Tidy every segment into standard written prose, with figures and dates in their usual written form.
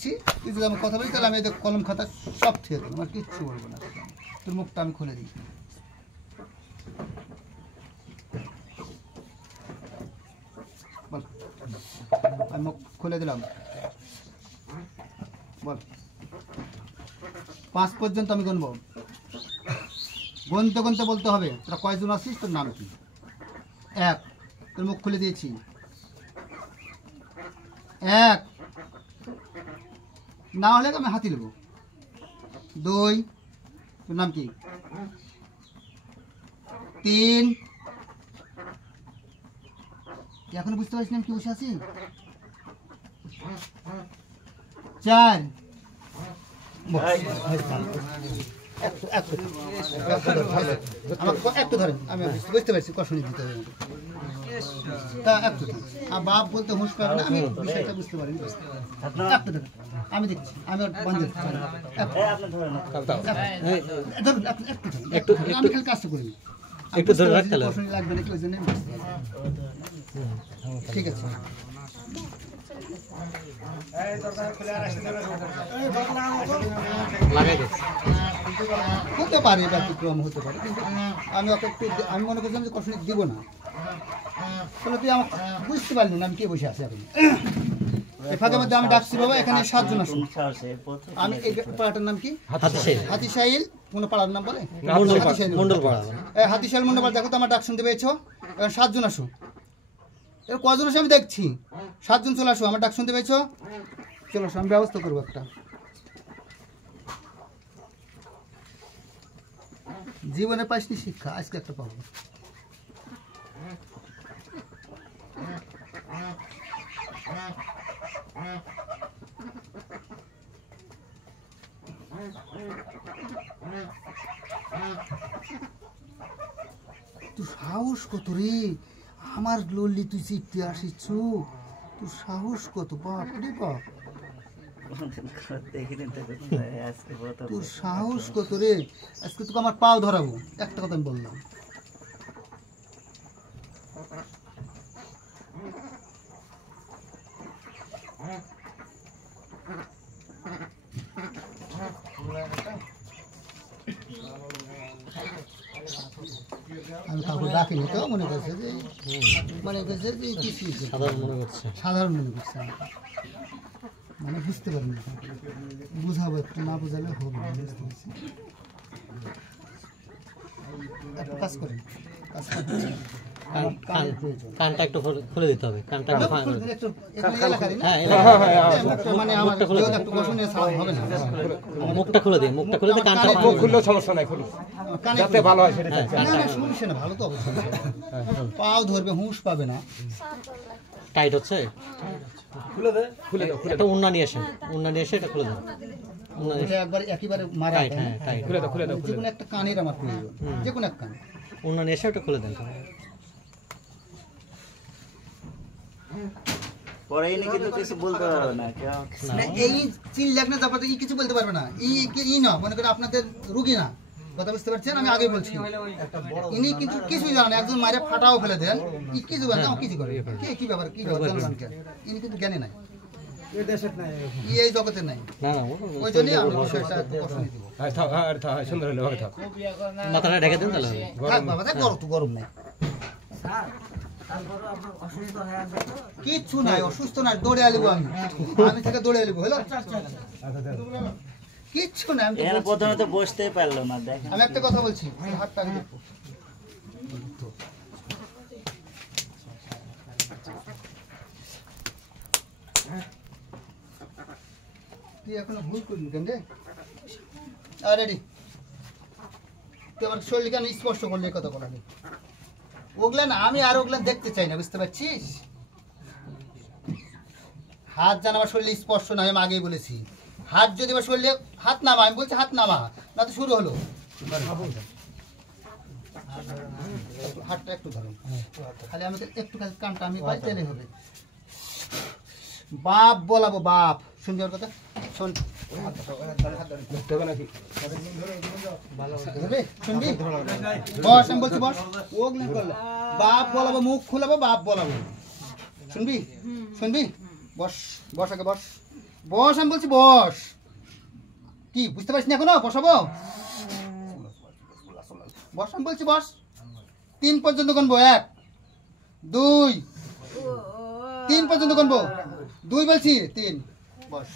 তুই যদি আমার কথা বলি তাহলে আমি এদের কলম খাতা সব থেকে দেবো, আমার কিচ্ছু বলবো না। তোর মুখটা আমি খুলে দিই। বল, আমি মুখ খুলে দিলাম। বল, 5 পর্যন্ত আমি গুনবো, গুনতে গুনতে বলতে হবে তোরা কয়জন আছিস, তোর নাম কি। 1, তোর মুখ খুলে দিয়েছি। 1, না হলে আমি হাতি নেবো। 2, তোর নাম কি। 3, এখনো বুঝতে পারছি না আমি কি বসে আছি। 4, একটু ধরেন, আমি বুঝতে পারছি কষণি দিতে হবে তা একটু। আর বাপ বলতে হুঁশ পাবে না, আমি বিষয়টা বুঝতে পারি। একটু ধরেন, আমি দেখছি, আমি বন্ধ একটু আমি খালি কাজটা করি, একটু ধরে রাখতে লাগবে নাকি ওই জন্য। ঠিক আছে, হতে পারে ব্যতিক্রম হতে পারে, কিন্তু আমি ওকে একটু আমি মনে করছিলাম যে কষ্ট দিব না। তাহলে তুই আমার বুঝতে পারলি না আমি কে বসে আছি এখন। এই ফাঁকের মধ্যে আমি ডাকছি বাবা, এখানে 7 জন আসুন। আমি এই পাড়াটার নাম কি? হাতিশাইল। কোনো পাড়ার নাম বলে? মন্ডল পাড়া। হাতিশাইল মন্ডল পাড়া। দেখো তো আমার ডাক শুনতে পেয়েছো? এখন 7 জন আসো। এর কজন আসে আমি দেখছি। 7 জন চলে আসো, আমার ডাক শুনতে পেয়েছো? চলো আসো, আমি ব্যবস্থা করবো একটা। জীবনে পাইসনি শিক্ষা, আজকে একটা পাবো। তুই সাহস কত রে, আমার লল্লি তুই চিঠি আসিস, তুই সাহস কত, বাপ রে বাপ, তোর সাহস কত রে। আজকে তোকে আমার পাও ধরাবো, একটা কথা আমি বললাম। আমি কাউকে ডাকিনি তো, মনে করছে যে সাধারণ মনে করছে, মানে বুঝতে পারিনি, বুঝাবো একটু, না বুঝালে হবে না। একটা কাজ করেন, কানটা একটু খুলে দিতে হবে, কানটা মানে মুখটা খুলে দিই, মুখটা খুলে দিয়ে কানটা খুললেও সমস্যা নাই, খুলুন যাতে ভালো হয় সেটা। সমস্যা না, ভালো তো অবশ্যই, পাও ধরবে, হুঁশ পাবে না। টাইট হচ্ছে, খুলে দে, খুলে দাও, একটা উন্না নিয়ে আসেন, উন্না নিয়ে এসে এটা খুলে দেন। একবারে একেবারে মারা, খুলে দাও, খুলে দাও, যে কোনো একটা কানের আমার প্রয়োজন, যে কোনো এক কান। উন্না নিয়ে এসে ওটা খুলে দেন। পরে এনে কিন্তু কিছু বলতে পারবে না, এই চিল লাগনা তারপরে কিছু বলতে পারবে না। ই না মনে করেন আপনাদের রুগী না, কথা বুঝতে পারছেন? আমি আগে বলছি, ইনি কিন্তু কিছুই জানেন না, একজন মায়ের ফাটাও ফেলে দেন, কিছু জানেন না, কিছু করে কি ব্যাপার, কি ব্যাপার জানেন কেন? ইনি কিন্তু জ্ঞানী নাই, এই জগতে নাই, ওই জন্যই আমি বিষয়টা প্রশ্ন দিব। সুন্দর হলো, ভাবে থাক, মাথাটা ঢেকে দেন তাহলে থাক বাবা, থাক, গরম নাই, কিচ্ছু নাই, অসুস্থ নাই, দৌড়ে আলিব আমি থেকে দৌড়ে আলিব, হলো কিচ্ছু নাই। এখানে প্রথমে তো বসতেই পারলো না, দেখেন। আমি একটা কথা বলছি, হাতটা আগে দেখো, তুই এখনো ভুল করবি কেন রে? রেডি, তুই আমার শরীর কেন স্পর্শ করলে কথা বলা নেই, ওগুলা না, আমি আর ওগুলা দেখতে চাই না, বুঝতে পারছিস? হাত যেন আমার শরীরে স্পর্শ না, আমি আগেই বলেছি। হাত যদি আমার শরীরে, হাত নামা, আমি বলছি হাত নামা, না তো শুরু হলো। হাতটা একটু ধরো, খালি আমাকে একটু খালি কানটা আমি পাই, তাহলে হবে। বাপ বলাবো, বাপ, শুনবি ওর কথা, শোন, শুনবি? বস, আমি বলছি বস, ওগুলো করলে বাপ বলাবো, মুখ খুলাবো, বাপ বলাবো, শুনবি? শুনবি? বস, বস আগে বস, বস, আমি বলছি বস। কি বুঝতে পারিস না এখনো? বসাবো? বস, আমি বলছি বস। 3 পর্যন্ত গুনবো। 1 2 3 পর্যন্ত গুনবো। 2 বলছি, 3। বস।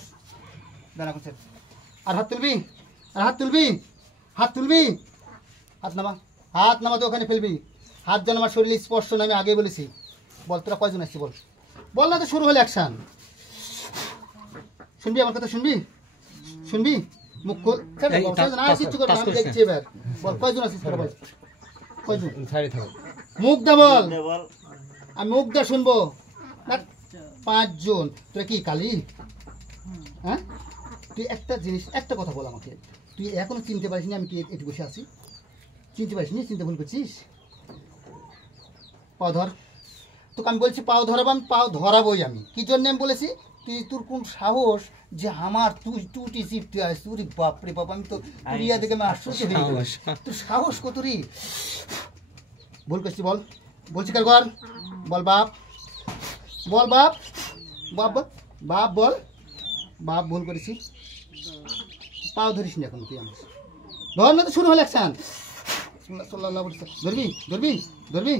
দাঁড়া করছে। আর হাত তুলবি, আর হাত তুলবি, হাত তুলবি। হাত নামা, হাত নামা, তো ওখানে ফেলবি। হাত যেন আমার শরীরে স্পর্শ না, আমি আগে বলেছি। বল তোরা কয়জন আসছি বল, বল না তো শুরু হলে অ্যাকশন। শুনবি আমার কথা, শুনবি, শুনবি? মুখ খোল। এই, না কিচ্ছু করবি না, আমি দেখছি এবার। বল কয়জন আছিস তোরা, বল কয়জন? সাইডে থাকো। মুখ দা বল, বল আমি মুখ দা শুনবো না। 5 জন। তোরা কি কালি? হ্যাঁ, তুই একটা জিনিস, একটা কথা বল আমাকে। তুই এখনো চিনতে পারিস নি আমি কি এটি বসে আছি? চিনতে পারিস নি? চিনতে ভুল করছিস? পাও ধর। তোকে আমি বলছি পাও ধরাবো, আমি পাও ধরাবোই। আমি কি জন্য আমি বলেছি? তুই, তোর কোন সাহস যে আমার তুই টুটি চিপতে আস? তুই বাপরে বাপ, আমি তো তুরিয়া দেখে আমি আশ্চর্য হয়ে গেলাম। তোর সাহস কত রে? ভুল করছি বল, বলছি কার ঘর? বল বাপ, বল বাপ, বাপ বল, বাপ বল, বাপ ভুল করেছি। পাও ধরিস নি এখন তুই আমার। ধর না তো শুরু হলে অ্যাকশন। ধরবি, ধরবি, ধরবি।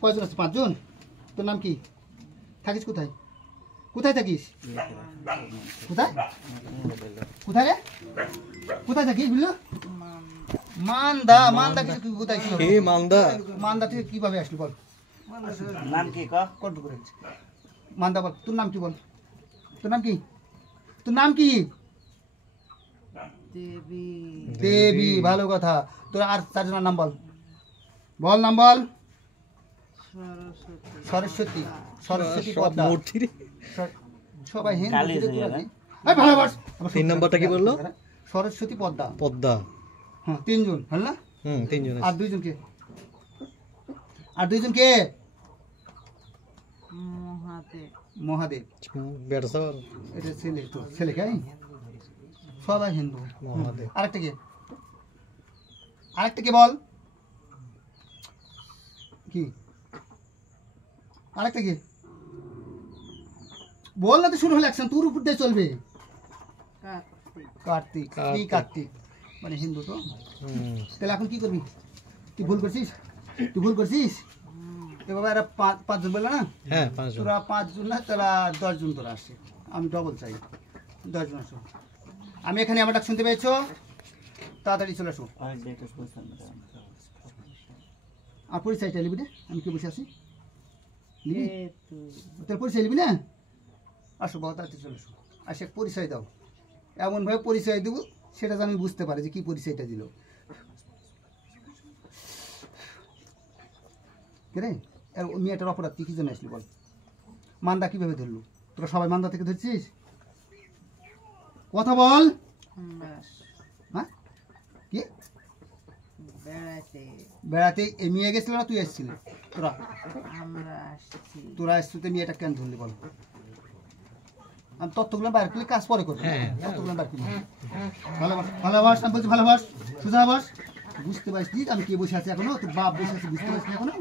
কয়জন আছে? 5 জন। তোর নাম কি? থাকিস কোথায়? কোথায় থাকিস? কোথায়? কোথায় রে? কোথায় থাকিস বুঝলো? মান্দা, মান্দা কিছু কোথায়? কি এ মালদা, মান্দা থেকে কিভাবে আসলি বল? নাম কি ক? কন্ট্রোল করে। মান্দা বল, তোর নাম কি বল? তোর নাম কি? তোর নাম কি? দেবী। দেবী, ভালো কথা। তোর আর 4 জনের নাম বল, বল নাম বল। সরস্বতী। সরস্বতী, সরস্বতী সব পদ্মা। মূর্তি রে। সবাই হিন্দু কালী থেকে দেবী, তোরা। এই ভালোবাস। 3 নাম্বারটা কি বললো? সরস্বতী পদ্মা। পদ্মা। হ্যাঁ, 3 জন হল না? 3 জন আর আছে। 2 জন কে? আর 2 জন কে? মহাদেব। মহাদেব। বেড়া এটা ছেলে, তো ছেলে কে? সবাই হিন্দু। মহাদেব। আরেকটা কে? আরেকটা কে বল? কি? আরেকটা কে? বল না তো শুরু হলে অ্যাকশন। তোর উপর দিয়ে চলবে। কার্তিক। কার্তিক, কি কার্তিক? মানে হিন্দু তো। তাহলে এখন কি করবি? তুই ভুল করছিস, তুই ভুল করছিস। তো বাবা এরা 5 জন বললো না? হ্যাঁ 5 জন। তোরা 5 জন না, তারা 10 জন তোরা আসছে। আমি ডবল চাই, 10 জন আসো। আমি এখানে আমার ডাক শুনতে পেয়েছো? তাড়াতাড়ি চলে আসো। আর পরিচয়টা নিবি না? আমি কি বসে আছি? নিবি? তোর পরিচয় নিবি না? আসো বাবা, তাড়াতাড়ি চলে আসো। আসে পরিচয় দাও। এমনভাবে পরিচয় দেবো সেটা যেন আমি বুঝতে পারি যে কি পরিচয়টা দিল। কে রে? মেয়েটার অপরাধ তুই কি জন্য আসলি বল? মান্দা কিভাবে ধরলু? তোরা সবাই মান্দা থেকে ধরছিস? কথা বল। হ্যাঁ, কি বেড়াতে। বেড়াতে এই মেয়ে গেছিল না তুই আসছিলি? তোরা আমরা আসছি। তোরা আসছিতে মেয়েটা কেন ধরলি বল? আমি তত্ত্বগুলো বাইর করলে কাজ পরে করবো। হ্যাঁ। তত্ত্বগুলো বাইর করবি। ভালোবাস, ভালোবাস, আমি বলছি ভালোবাস, সোজা বাস। বুঝতে পারিস নি আমি কে বসে আছি এখনো? তোর বাপ বসে আছে, বুঝতে পারিস না এখনো?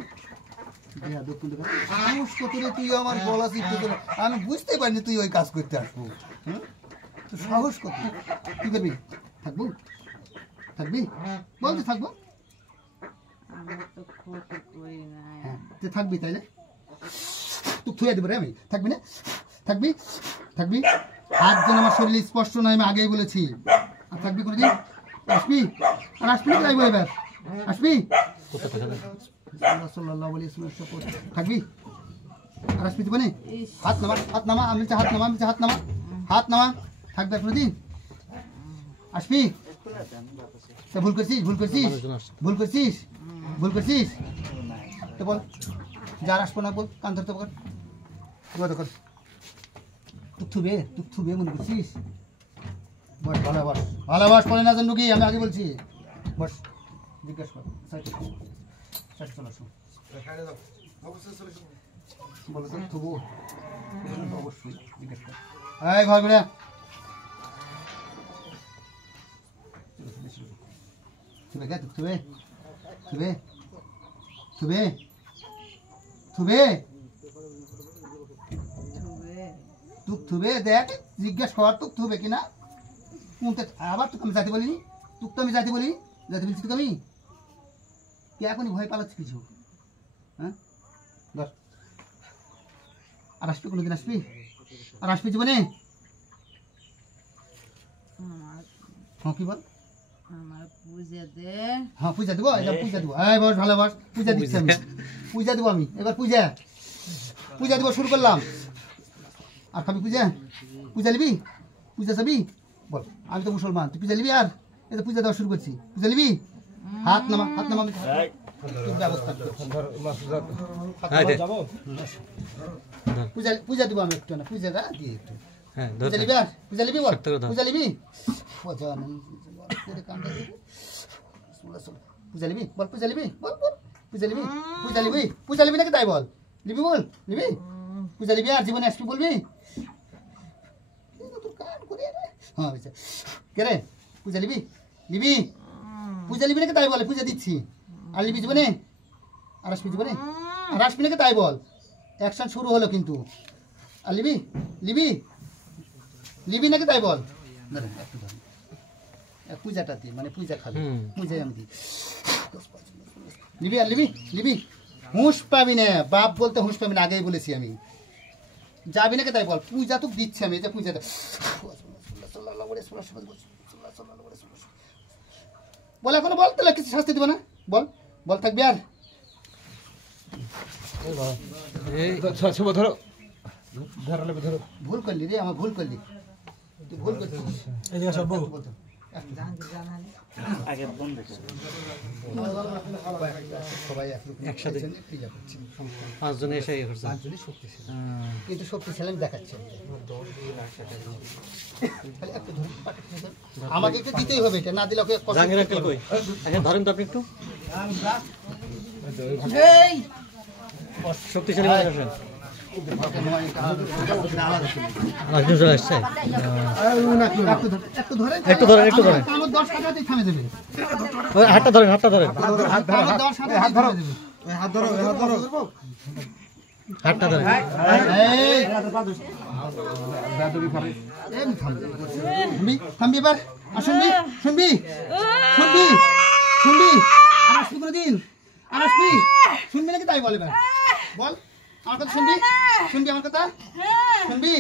সাহস কত রে তুই আমার গলা চিপতে তোরা? আমি বুঝতে পারিনি তুই ওই কাজ করতে আসবো। হ্যাঁ, তোর সাহস কত? কি করবি? থাকবো? থাকবি? বল তুই থাকবো? আমরা তো ক্ষতি করি নাই। হ্যাঁ, তুই থাকবি তাইলে? তুই থুয়ে দেবো রে আমি। থাকবি না? থাকবি? থাকবি? হাত যেন আমার শরীরে স্পষ্ট নয়, আমি আগেই বলেছি। আর থাকবি কোনোদিন? আসবি? আর আসবি না? যাইবো এবার। আসবি? সাল্লাল্লাহু আলাইহি ওয়াসাল্লাম। থাকবি? আর আসবি তো মানে? হাত নামা, হাত নামা, আমি বলছি হাত নামা, আমি বলছি হাত নামা, হাত নামা। থাকবে আর কোনোদিন? আসবি? তা ভুল করছিস? ভুল করছিস? ভুল করছিস? ভুল করছিস? তো বল, যার আসবো না বল, কান ধরতে বল। কর, তুক থুবে মনে করছিস? বস, ভালোবাস, ভালোবাস পরে না জানবো কি? আমি আগে বলছি। বস, জিজ্ঞাসা কর। সাইডে চলে আসো। বলো তো থুবো? অবশ্যই জিজ্ঞাসা কর। এই ঘর বেড়া। থুবে কে? থুবে, থুবে, থুবে, থুবে। থুবে। তুক থুবে দেখ জিজ্ঞেস কর তুক থুবে কিনা কোনটা আবার তোকে আমি যাতে বলিনি তুক তো আমি যাতে বলি যাতে বলছি তোকে আমি কে এখনই ভয় পালাচ্ছি কিছু হ্যাঁ ধর আর আসবি কোনোদিন আসবি আর আসবি জীবনে আমার হ্যাঁ কি বল আমার পুজো দে হ্যাঁ পূজা দেবো এটা পূজা দেবো এই বস ভালো বস পূজা দিচ্ছি আমি পূজা দেবো আমি এবার পূজা পূজা দেবো শুরু করলাম আর খাবি পূজা পূজা নিবি পূজা চাবি বল আমি তো মুসলমান তুই পূজা নিবি আর এটা পূজা দেওয়া শুরু করছি পূজা নিবি হাত নামা আমি তোর ব্যবস্থা করছি। ধর মাছ ধর। হ্যাঁ দে পূজা পূজা দেবো আমি একটু না পূজাটা দিয়ে একটু হ্যাঁ ধর পূজা নিবি আর পূজা নিবি বল শক্ত করে ধর। পূজা নিবি পূজা করে কামটা দিবি পূজা নিবি বল পূজা নিবি বল বল পূজা নিবি পূজা নিবি নাকি তাই বল নিবি বল নিবি পূজা নিবি আর জীবনে আসবি বলবি হ্যাঁ কে রে পূজা নিবি নিবি পূজা নিবি নাকি তাই বলে পূজা দিচ্ছি আর নিবি জীবনে আর আসবি জীবনে আর আসবি নাকি তাই বল অ্যাকশন শুরু হলো কিন্তু আর নিবি নিবি নিবি নাকি তাই বল ধরেন একটু ধরেন পূজাটা দিই মানে পূজা খাবি পূজায় আমি দিই নিবি আর নিবি নিবি হুঁশ পাবি না বাপ বলতে হুঁশ পাবি না আগেই বলেছি আমি যাবি নাকি তাই বল পূজা তো দিচ্ছি আমি এটা পূজাটা বল এখনো বল তাহলে কিছু শাস্তি দিবে না বল বল থাকবি আর এই শুভ ধরো ধরলে ধরো ভুল করলি রে আমার ভুল করলি তুই ভুল করছিস বলতো। আগে বোন দেখো সবাই একসাথে। ক্রিয়া করছে পাঁচজনে এসে ইয়ে করছে পাঁচজনই শক্তিশালী কিন্তু শক্তিশালী আমি দেখাচ্ছি খালি একটু ধরুন, আমাকে একটু দিতেই হবে এটা না দিলে ওকে কষ্ট জাহাঙ্গীর দিতে আঙ্কেল হবে। কই আচ্ছা ধরেন তো আপনি একটু এই শক্তিশালী মানুষ আসেন আলাদা ছিল। আজকে চলে আসছে একটু ধরেন একটু ধরেন, একটু ধরেন। আমার 10 টাকাতেই থামে দেবে ওই হাতটা ধরেন হাতটা ধরেন আমার 10 টাকাতেই থামে দেবে হাতটা ধরেন এই এমনি থামবে। থামবি এবার আর শুনবি শুনবি শুনবি শুনবি আর আসবি কোনোদিন আর আসবি শুনবি নাকি তাই বল এবার বল আমার কথা শুনবি শুনবি আমার কথা শুনবি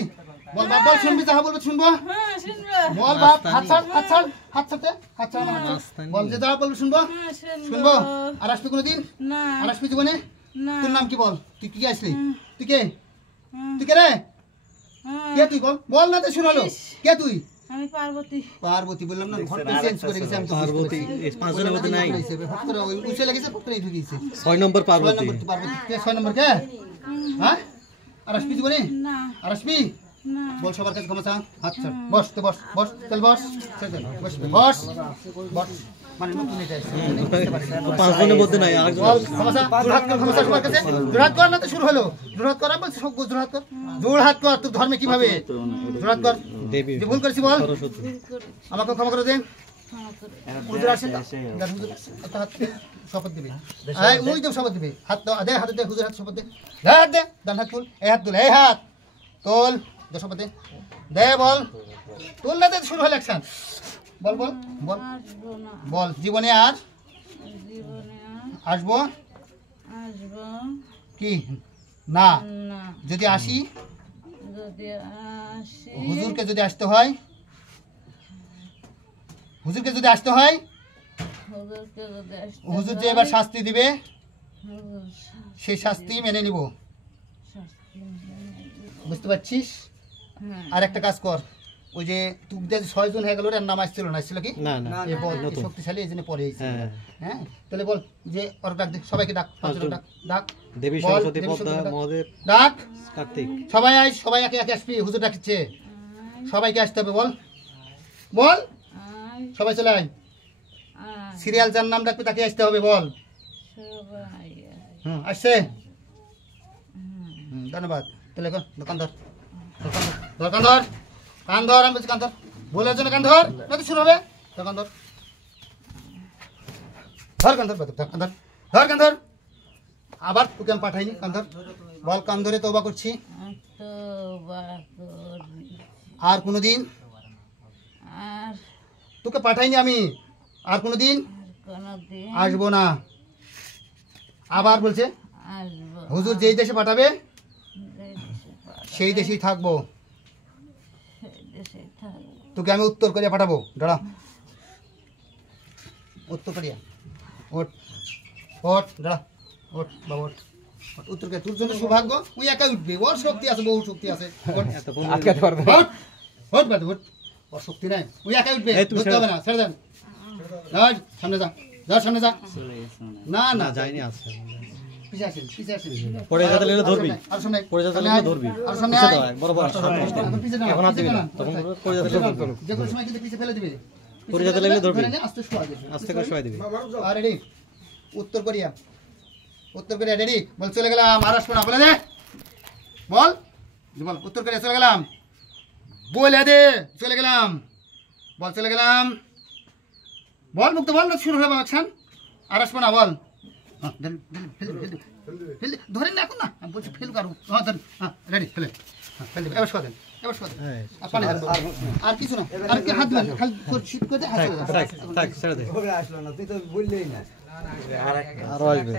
বল বাপ বল শুনবি যাহা বলবো শুনবো হ্যাঁ শুনবো বল বাপ হাত ছাড় হাত ছাড় হাত ছাড়তে হাত ছাড় আমার হাত ছাড়। বল যে যাহা বলবো শুনবো হ্যাঁ শুনবো আর আসবি কোনোদিন না আর আসবি জীবনে না তোর নাম কি বল তুই কি আসলি তুই কে তুই কে রে কে তুই বল বল না তো শুরু হলো কে তুই আমি পার্বতী পার্বতী বললাম না ঘরটা চেঞ্জ করে গেছে আমি তো পার্বতী এই পাঁচজনের মধ্যে নাই ফকরে ওই উঠে লেগেছে ফকরে ঢুকিয়েছে 6 নম্বর 6 পার্বতী নম্বর তুই পার্বতী কে 6 নম্বর কে হ্যাঁ আর আসবি জীবনে না আর আসবি না বল সবার কাছে ক্ষমা চা হাত ছাড় বস তো বস বস চল বস চল চল বস বস বস মানে নতুন এটা এসেছে। পাঁচজনের মধ্যে নাই আরেকজন বল ক্ষমা চা জোড়হাত কর ক্ষমা চা সবার কাছে জোড়হাত কর না তো শুরু হলো জোড়হাত কর বলছি সব জোড়হাত কর জোড়হাত কর তুই ধর্মে কিভাবে জোড়হাত কর দেবী যে ভুল করেছি বল সরস্বতী আমাকে ক্ষমা করে দেন ক্ষমা করে হুজুর আসেন দেন হুজুর একটা হাত দে, শপথ দিবি এই ওই তো শপথ দিবি হাত দাও দে হাতে দে হুজুর হাত শপথ দে দে হাত দে ডান হাত তুল এই হাত তুল এই হাত তোল দে শপথ দে দে বল তুল না দে শুরু হলো অ্যাকশন বল বল বল আসবো না বল জীবনে আর জীবনে আসবো আসবো কি না না যদি আসি যদি আসি হুজুরকে যদি আসতে হয় হুজুরকে যদি আসতে হয় হুজুরকে যদি আসতে হুজুর যে এবার শাস্তি দিবে হুজুর সেই শাস্তি মেনে নিব শাস্তি বুঝতে পারছিস হ্যাঁ আর একটা কাজ কর ওই যে তুই যে 6 জন হয়ে গেল এর নাম আসছিল না আসছিল কি না না এই বল কি শক্তিশালী এই জন্য পরে হয়েছে হ্যাঁ। হ্যাঁ তাহলে বল যে ওর ডাক দে সবাইকে ডাক পাঁচজন ডাক ডাক দেবী বল, সরস্বতী দেবী পদ্মা সরস্বতী ডাক। মহাদেব ডাক কার্তিক সবাই আয় সবাই একে একে আসবি হুজুর ডাকছে সবাইকে আসতে হবে বল বল আই সবাই চলে আয় আই সিরিয়াল যার নাম ডাকবে তাকে আসতে হবে বল সবাই আসছে ধন্যবাদ তাহলে এখন দোকানদার দোকানদার কান ধর আমি বলছি কান ধর বলে জন্য কান ধর না তো শুরু হবে দোকানদার ধর কান ধর কান ধর ধর কান ধর আবার তোকে আমি পাঠাইনি কান ধর বল কান ধরে তওবা করছি তো তওবা করি আর কোনোদিন আর তোকে পাঠাইনি আমি, আর কোনোদিন কোনোদিন আসবো না। আবার বলছে আসবো হুজুর যেই দেশে পাঠাবে যে দেশে পাঠাবে, সেই দেশেই থাকবো। সেই দেশেই থাকবো। তোকে আমি উত্তর কোরিয়া পাঠাবো। দাঁড়া, উত্তর কোরিয়া। ওঠ ওঠ, দাঁড়া, ওঠ বাবা, ওঠ। উত্তর কোরিয়া তোর জন্য সৌভাগ্য, ওই একাই উঠবে, ওর শক্তি আছে, বহু শক্তি আছে। ওঠ, আটকাতে পারবে না। ওঠ, ওঠ বাদ, ওঠ। ওর শক্তি নাই, ওই একাই উঠবে, ধরতে হবে না, ছেড়ে দেন। যা, সামনে যা, যা সামনে যা। না না, যাইনি আছে পিছে আসেন, পিছে আসেন। পরে যাতে লাগলে ধরবি আর সামনে, পরে যাতে সামনে লাগলে আয়, ধরবি আর সামনে পিছে আয়। দাও, বড় বড় এখন পিছে দাঁড়ান, এখন হাত পিছে দিবি না দাঁড়ান, তখন পিছে পরে যাতে লাগলে দাঁড়ান। যে কোনো সময় কিন্তু পিছে ফেলে দিবে। পরে যাতে লাগলে ধরবি। ধরে নে, আস্তে শোয়া দিবে। আস্তে করে শোয়াই দিবি আর রেডি, উত্তর কোরিয়া। উত্তর কোরিয়া রেডি, বল চলে গেলাম। আর আসবো না, বলে দে, বল বল, উত্তর কোরিয়া চলে গেলাম, বলে দে চলে গেলাম, বল চলে গেলাম, বল মুক্ত, বল না শুরু হবে অ্যাকশন। আর আসবো না, বল। হ্যাঁ, ফেল দে, ধরেন না এখন, না আমি বলছি ফেল কারু। হ্যাঁ ধরেন, হ্যাঁ রেডি, ফেলে, হ্যাঁ ফেল দেবে, এবার শোয়া দেন, এবার শোয়া দেন। আর পানি দেন, আর কিছু না, আর কি হাত দেবেন, খালি শীত করে দে, হাত চলে যাবে। থাক ছেড়ে দে আসলো না, তুই তো বললেই না। আরো আসবে